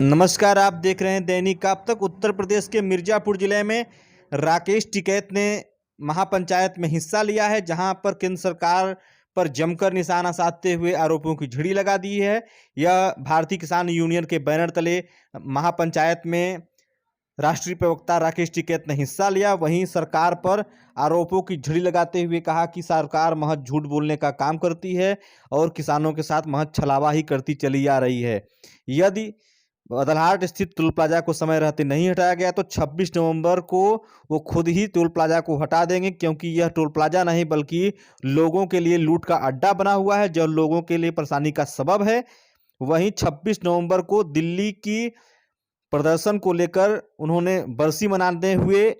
नमस्कार, आप देख रहे हैं दैनिक आप तक। उत्तर प्रदेश के मिर्जापुर जिले में राकेश टिकैत ने महापंचायत में हिस्सा लिया है, जहां पर केंद्र सरकार पर जमकर निशाना साधते हुए आरोपों की झड़ी लगा दी है। यह भारतीय किसान यूनियन के बैनर तले महापंचायत में राष्ट्रीय प्रवक्ता राकेश टिकैत ने हिस्सा लिया। वहीं सरकार पर आरोपों की झड़ी लगाते हुए कहा कि सरकार महज झूठ बोलने का काम करती है और किसानों के साथ महज छलावा ही करती चली आ रही है। यदि बदलहाट स्थित टोल प्लाजा को समय रहते नहीं हटाया गया तो 26 नवंबर को वो खुद ही टोल प्लाजा को हटा देंगे, क्योंकि यह टोल प्लाजा नहीं बल्कि लोगों के लिए लूट का अड्डा बना हुआ है, जो लोगों के लिए परेशानी का सबब है। वहीं 26 नवंबर को दिल्ली की प्रदर्शन को लेकर उन्होंने बरसी मनाते हुए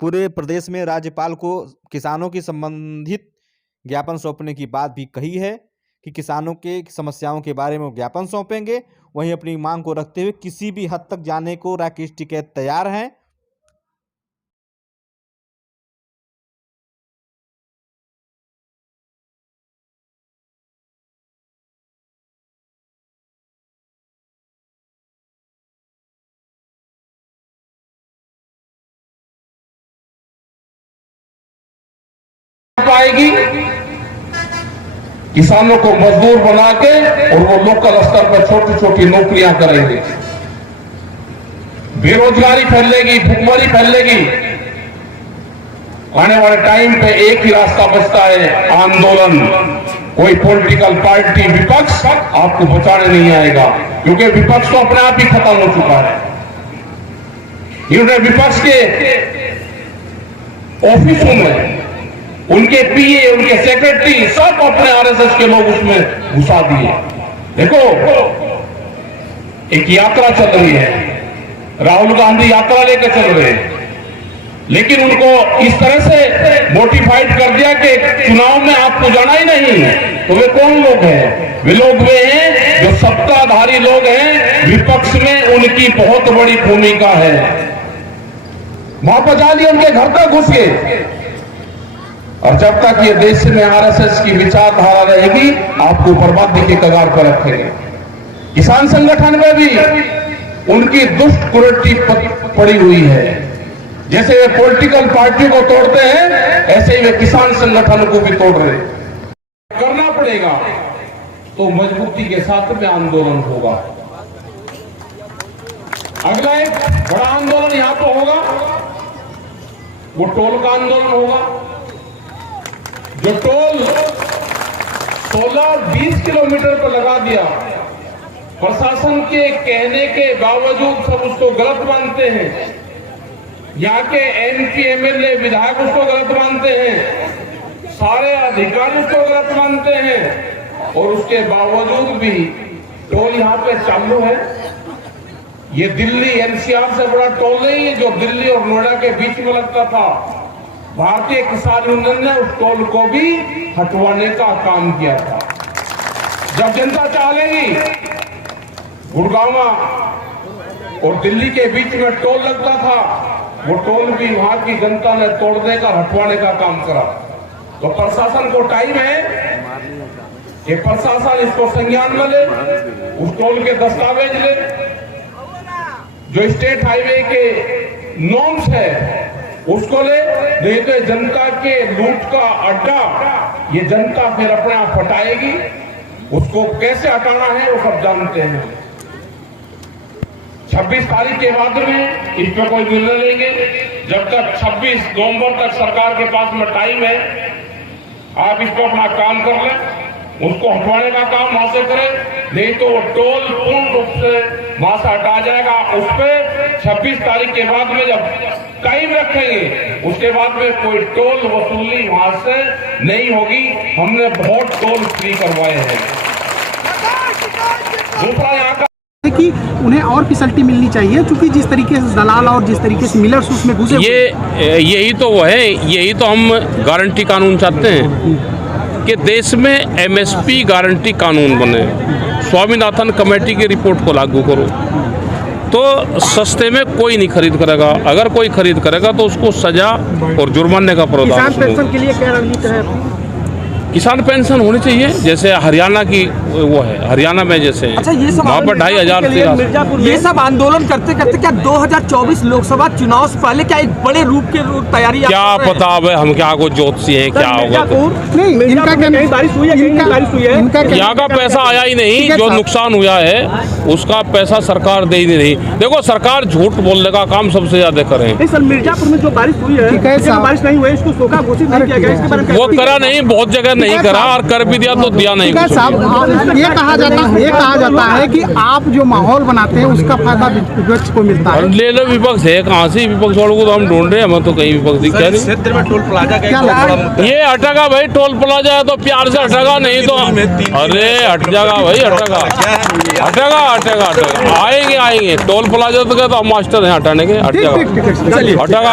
पूरे प्रदेश में राज्यपाल को किसानों की संबंधित ज्ञापन सौंपने की बात भी कही है कि किसानों के समस्याओं के बारे में ज्ञापन सौंपेंगे। वहीं अपनी मांग को रखते हुए किसी भी हद तक जाने को राकेश टिकैत तैयार हैं। पाएगी किसानों को मजदूर बना के और वो लोकल स्तर पर छोटी छोटी नौकरियां करेंगे, बेरोजगारी फैलेगी, भुखमरी फैलेगी। आने वाले टाइम पे एक ही रास्ता बचता है, आंदोलन। कोई पॉलिटिकल पार्टी विपक्ष आपको बचाने नहीं आएगा, क्योंकि विपक्ष तो अपने आप ही खत्म हो चुका है। इन्होंने विपक्ष के ऑफिसों में उनके पीए, उनके सेक्रेटरी, सब अपने आरएसएस के लोग उसमें घुसा दिए। देखो, एक यात्रा चल रही है, राहुल गांधी यात्रा लेकर चल रहे हैं, लेकिन उनको इस तरह से मोटिफाइड कर दिया कि चुनाव में आपको जाना ही नहीं है। तो वे कौन लोग हैं? वे लोग वे हैं जो सत्ताधारी लोग हैं, विपक्ष में उनकी बहुत बड़ी भूमिका है। वहां पर जालिए उनके घर तक घुस गए, और जब तक ये देश में आरएसएस की विचारधारा रहेगी, आपको बर्बादी के कगार पर रखेंगे। किसान संगठन में भी उनकी दुष्ट कुरीति पड़ी हुई है। जैसे वे पॉलिटिकल पार्टियों को तोड़ते हैं, ऐसे ही वे किसान संगठनों को भी तोड़ रहे हैं। करना पड़ेगा तो मजबूती के साथ में आंदोलन होगा। अगला एक बड़ा आंदोलन यहां पर होगा, वो टोल का आंदोलन होगा। जो टोल 16-20 किलोमीटर पर लगा दिया, प्रशासन के कहने के बावजूद सब उसको गलत मानते हैं। यहाँ के एमपी, एमएलए, विधायक उसको गलत मानते हैं, सारे अधिकारी उसको गलत मानते हैं, और उसके बावजूद भी टोल यहाँ पे चालू है। ये दिल्ली एनसीआर से बड़ा टोल नहीं है जो दिल्ली और नोएडा के बीच में लगता था। भारतीय किसान यूनियन ने उस टोल को भी हटवाने का काम किया था। जब जनता चाहेगी, गुड़गांव और दिल्ली के बीच में टोल लगता था, वो टोल भी वहां की जनता ने तोड़ने का, हटवाने का काम करा। तो प्रशासन को टाइम है कि प्रशासन इसको संज्ञान में ले, उस टोल के दस्तावेज ले, जो स्टेट हाईवे के नॉर्म्स है उसको ले। नहीं तो जनता के लूट का अड्डा ये जनता फिर अपने आप हटाएगी। उसको कैसे हटाना है वो सब जानते हैं। 26 तारीख के बाद में इस पर कोई निर्णय लेंगे। जब तक 26 नवंबर तक सरकार के पास में टाइम है, आप इसको अपना काम कर लें, उसको हटवाने का काम वहां से करें। नहीं तो टोल पूर्ण रूप से वहां से हटा जाएगा। उस पर 26 तारीख के बाद में जब टाइम रखेंगे, उसके बाद में कोई टोल वसूली वहां से नहीं होगी। हमने बहुत टोल फ्री करवाए हैं। दूसरा यहाँ का कि उन्हें और फैसिलिटी मिलनी चाहिए, क्योंकि जिस तरीके से दलाल और जिस तरीके से मिलर्स उसमें घुसे, यही तो वो है, यही तो हम गारंटी कानून चाहते हैं कि देश में एमएसपी गारंटी कानून बने। स्वामीनाथन कमेटी की रिपोर्ट को लागू करो तो सस्ते में कोई नहीं खरीद करेगा। अगर कोई खरीद करेगा तो उसको सजा और जुर्माने का प्रावधान। किसान पेंशन के लिए क्या रणनीति है? किसान पेंशन होनी चाहिए, जैसे हरियाणा की वो है, हरियाणा में जैसे अच्छा, ये सब वहाँ पर 2,500 ये सब आंदोलन करते करते क्या 2024 लोकसभा चुनाव से पहले क्या एक बड़े रूप के तैयारी आप क्या कर रहे हैं? पता अब हम क्या को ज्योतिषी हैं, क्या होगा नहीं, इनका क्या बारिश हुई है, इनका क्या यहाँ का पैसा आया ही नहीं, जो नुकसान हुआ है उसका पैसा सरकार दे ही नहीं रही। देखो सरकार झूठ बोलने का काम सबसे ज्यादा कर रहे हैं। सर मिर्जापुर में जो बारिश हुई है, बारिश नहीं हुई, इसको सूखा घोषित नहीं किया गया, इसके बारे में वो करा नहीं, बहुत जगह नहीं करा, और कर भी दिया तो दिया नहीं कुछ। साहब, ये कहा जाता है कि आप जो माहौल बनाते हैं उसका फायदा विपक्ष को मिलता है। और ले लो विपक्ष है कहाँ से, विपक्ष वालों को तो हम ढूंढ रहे हैं, हमें तो कहीं विपक्ष दिखता नहीं। क्षेत्र में टोल प्लाजा क्या लगता है? ये हटेगा भाई, टोल प्लाजा है तो प्यार से हटेगा, नहीं तो अरे हट जाएगा भाई, हटेगा। आएंगे टोल प्लाजा तो हम मास्टर हैं हटाने के, हट जाएगा, हटेगा।